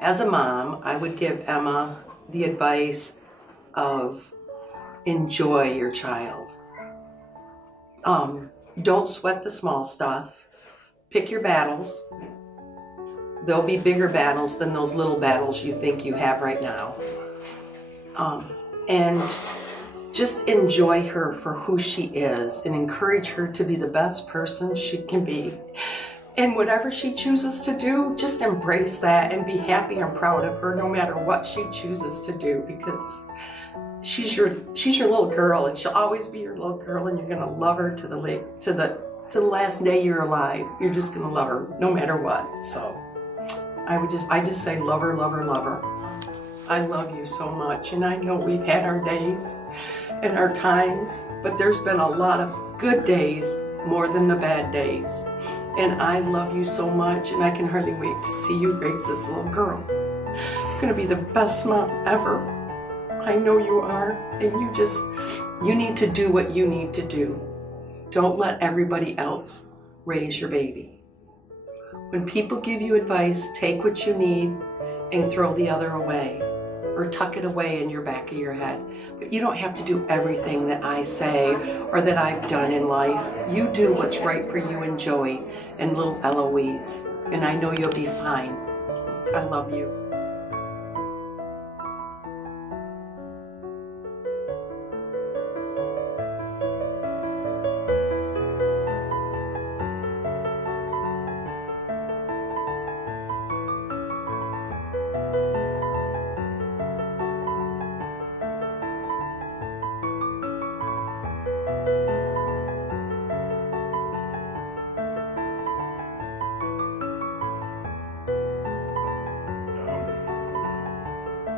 As a mom, I would give Emma the advice of enjoy your child. Don't sweat the small stuff. Pick your battles. There'll be bigger battles than those little battles you think you have right now. And just enjoy her for who she is and encourage her to be the best person she can be. And whatever she chooses to do, just embrace that and be happy and proud of her no matter what she chooses to do, because she's your little girl and she'll always be your little girl, and you're gonna love her to the last day you're alive. You're just gonna love her no matter what. So I just say love her, love her, love her. I love you so much, and I know we've had our days and our times, but there's been a lot of good days more than the bad days. And I love you so much, and I can hardly wait to see you raise this little girl. You're gonna be the best mom ever. I know you are, and you need to do what you need to do. Don't let everybody else raise your baby. When people give you advice, take what you need and throw the other away, or tuck it away in your back of your head. But you don't have to do everything that I say or that I've done in life. You do what's right for you and Joey and little Eloise, and I know you'll be fine. I love you.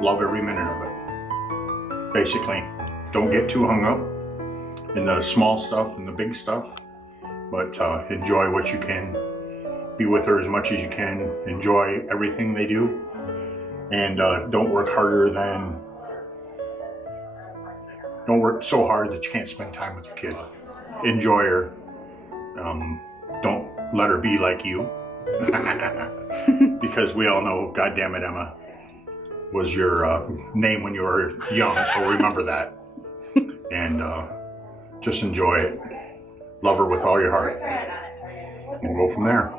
Love every minute of it. Basically, don't get too hung up in the small stuff and the big stuff, but enjoy what you can. Be with her as much as you can. Enjoy everything they do, and don't work so hard that you can't spend time with your kid. Enjoy her. Don't let her be like you, because we all know, God damn it, Emma was your name when you were young, so remember that. And just enjoy it. Love her with all your heart. We'll go from there.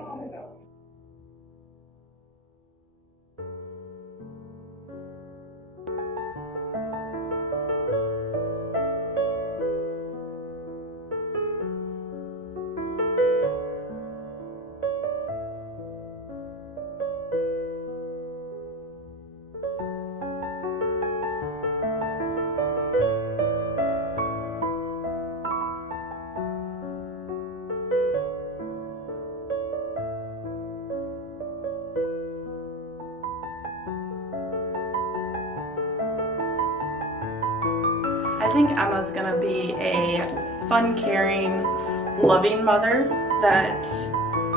I think Emma's gonna be a fun, caring, loving mother that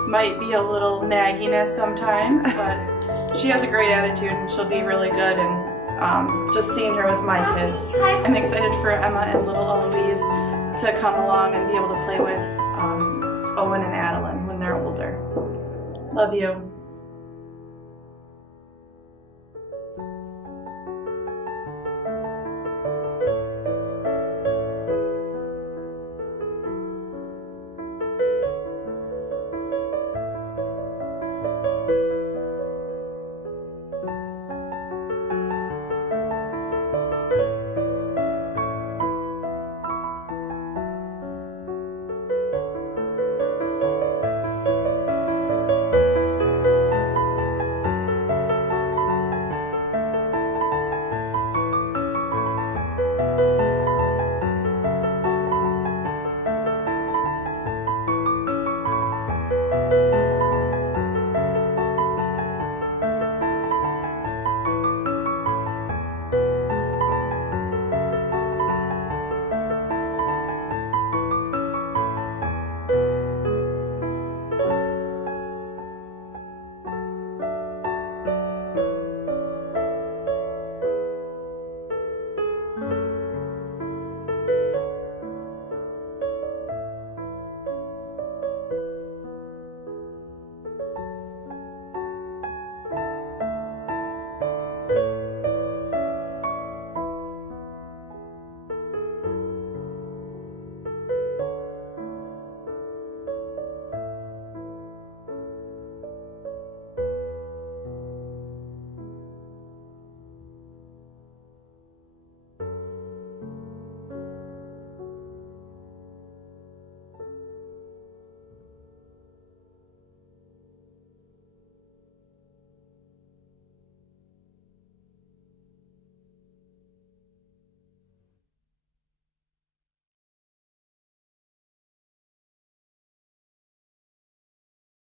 might be a little nagginess sometimes, but she has a great attitude and she'll be really good. And just seeing her with my kids, I'm excited for Emma and little Eloise to come along and be able to play with Owen and Adeline when they're older. Love you.